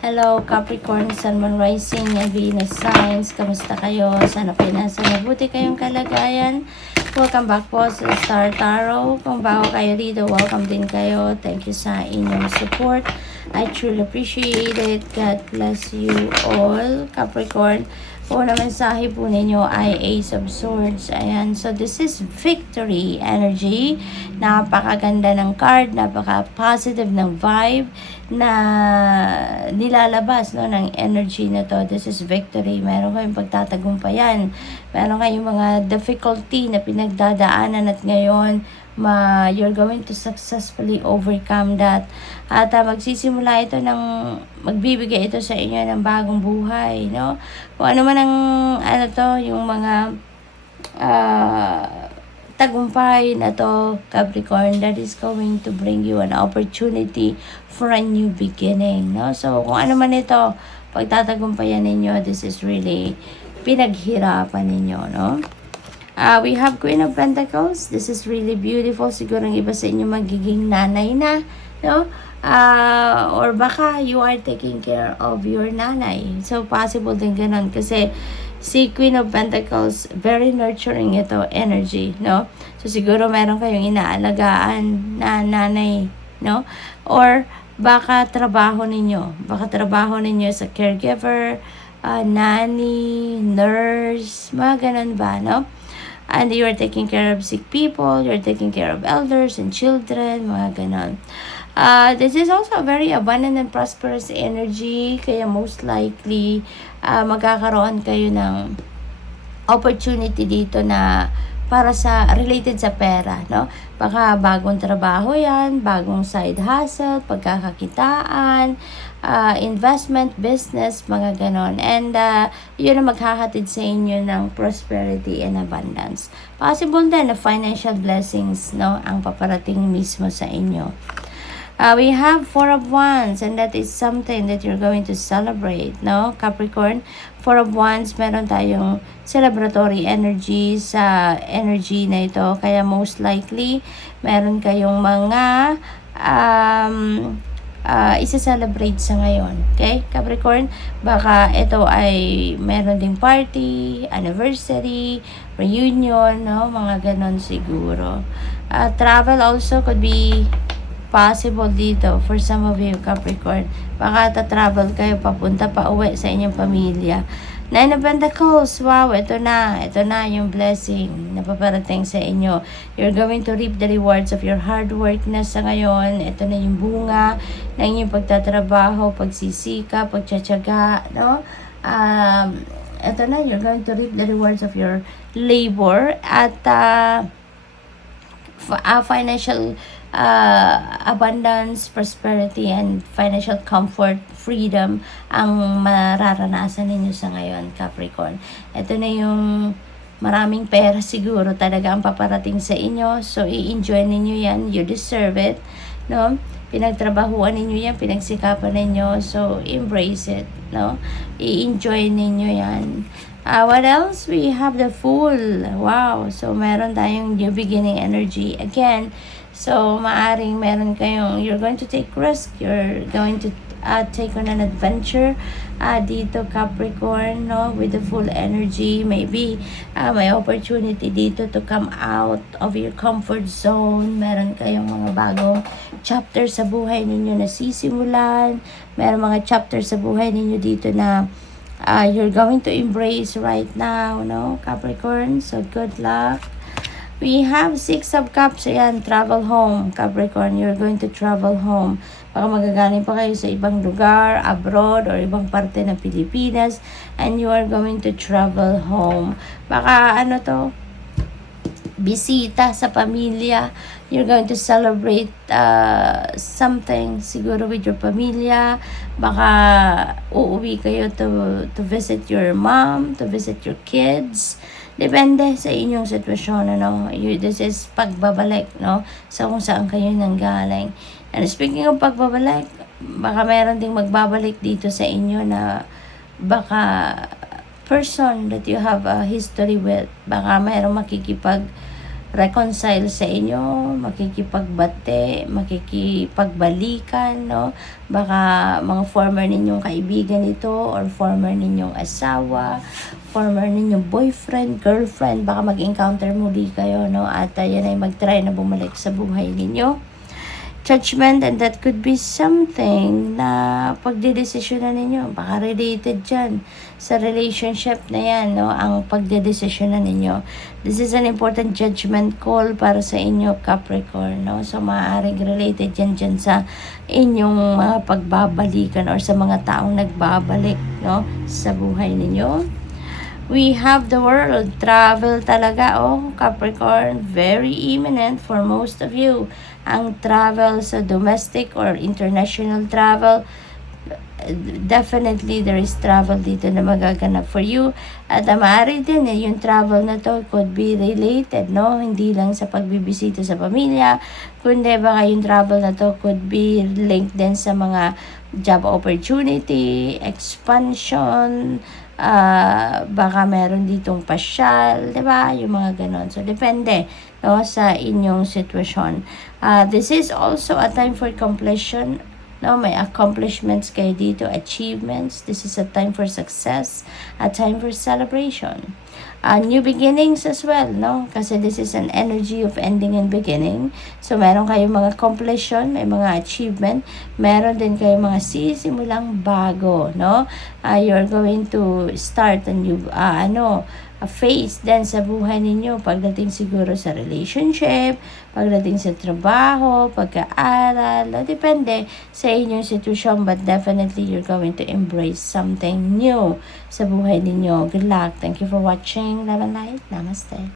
Hello Capricorn, Sun, Moon, Rising, and Venus signs. Kamusta kayo? Sana pinasa mabuti kayong kalagayan. Welcome back po sa Star Tarot. Kung bago kayo dito, welcome din kayo. Thank you sa inyong support. I truly appreciate it. God bless you all, Capricorn. Una mensahe po ninyo ay Ace of Swords. Ayan. So, this is victory energy. Napakaganda ng card. Napaka-positive ng vibe na nilalabas no, ng energy na to. This is victory. Meron kayong pagtatagumpayan. Meron kayong mga difficulty na pinagdadaanan at ngayon you're going to successfully overcome that. At magsisimula ito magbibigay ito sa inyo ng bagong buhay, no? Kung ano man ang yung mga tagumpay na to, Capricorn, that is going to bring you an opportunity for a new beginning, no? So, kung ano man ito, pagtatagumpayan ninyo, this is really pinaghirapan ninyo, no? We have Queen of Pentacles. This is really beautiful. Siguro ang iba sa inyo magiging nanay na, no? Or baka you are taking care of your nanay. So, possible din ganun. Kasi, si Queen of Pentacles, very nurturing ito, energy, no? So, siguro meron kayong inaalagaan na nanay, no? Or, baka trabaho ninyo. Baka trabaho ninyo sa caregiver, nanny, nurse, mga ganun ba, no? And you are taking care of sick people, you're taking care of elders and children, mga ganon. This is also a very abundant and prosperous energy, kaya most likely, magkakaroon kayo ng opportunity dito na para related sa pera, no? Baka bagong trabaho yan, bagong side hustle, pagkakakitaan, investment, business, mga ganon. And yun ang maghahatid sa inyo ng prosperity and abundance. Possible din na financial blessings, no, ang paparating mismo sa inyo. We have Four of Wands, and that is something that you're going to celebrate, no, Capricorn? Four of Wands, meron tayong celebratory energy sa energy na ito. Kaya most likely, meron kayong mga isa-celebrate sa ngayon. Okay, Capricorn? Baka ito ay meron ding party, anniversary, reunion, no? Mga ganon siguro. Travel also could be possible dito for some of you, Capricorn. Baka ta-travel kayo papunta pa uwi sa inyong pamilya. Nine of Pentacles, wow, ito na yung blessing na paparating sa inyo. You're going to reap the rewards of your hard work na sa ngayon. Ito na yung bunga ng inyong pagtatrabaho, pagsisika, pagtsatsaga, no? Ito na, you're going to reap the rewards of your labor at financial abundance, prosperity, and financial comfort, freedom ang mararanasan ninyo sa ngayon, Capricorn. Ito na yung maraming pera siguro talaga ang paparating sa inyo. So, i-enjoy ninyo yan. You deserve it, no? Pinagtrabahuan ninyo yan, pinagsikapan ninyo. So, embrace it, no? I-enjoy ninyo yan. What else? We have the Fool. Wow. So, meron tayong new beginning energy. Again, so, maaring meron kayong, you're going to take risk. You're going to take on an adventure dito, Capricorn, no? With the full energy. Maybe may opportunity dito to come out of your comfort zone. Meron kayong mga bagong chapter sa buhay ninyo na sisimulan. Meron mga chapter sa buhay ninyo dito na you're going to embrace right now, no, Capricorn? So, good luck. We have Six of Cups. Ayan, travel home, Capricorn. You're going to travel home. Baka magagaling pa kayo sa ibang lugar, abroad, or ibang parte ng Pilipinas, and you are going to travel home. Baka bisita sa pamilya. You're going to celebrate something siguro with your pamilya. Baka uuwi kayo to visit your mom, to visit your kids. Depende sa inyong sitwasyon, ano. This is pagbabalik, no, sa kung saan kayo nanggaling. And speaking of pagbabalik, baka meron ding magbabalik dito sa inyo na baka person that you have a history with. Baka mayroong reconcile sa inyo, makikipagbate, makikipagbalikan, no? Baka mga former ninyong kaibigan ito or former ninyong asawa, former ninyong boyfriend, girlfriend, baka mag-encounter muli kayo, no? At yan ay mag-try na bumalik sa buhay ninyo. Judgment, and that could be something na pagdedesisyonan ninyo. Baka related dyan sa relationship na yan, no? Ang pagdedesisyonan ninyo. This is an important judgment call para sa inyo, Capricorn, no? So, maaaring related dyan sa inyong mga pagbabalikan or sa mga taong nagbabalik, no? Sa buhay ninyo. We have the world. Travel talaga, oh, Capricorn. Very imminent for most of you. Ang travel sa domestic or international travel, definitely there is travel dito na magaganap for you. At maaari din yung travel na to could be related, no? Hindi lang sa pagbibisita sa pamilya, kundi baka yung travel na to could be linked din sa mga job opportunity, expansion, baka meron ditong pasyal, di ba? Yung mga ganon. So, depende, no, sa inyong sitwasyon. This is also a time for completion. No, may accomplishments kayo dito, achievements. This is a time for success, a time for celebration. New beginnings as well, no? Kasi this is an energy of ending and beginning. So, meron kayong mga completion, may mga achievement. Meron din kayong mga sisimulang bago, no? You're going to start a new, a phase din sa buhay ninyo pagdating siguro sa relationship, pagdating sa trabaho, pagka-aral, depende sa inyong sitwasyon, but definitely you're going to embrace something new sa buhay ninyo. Good luck. Thank you for watching. Love and light. Namaste.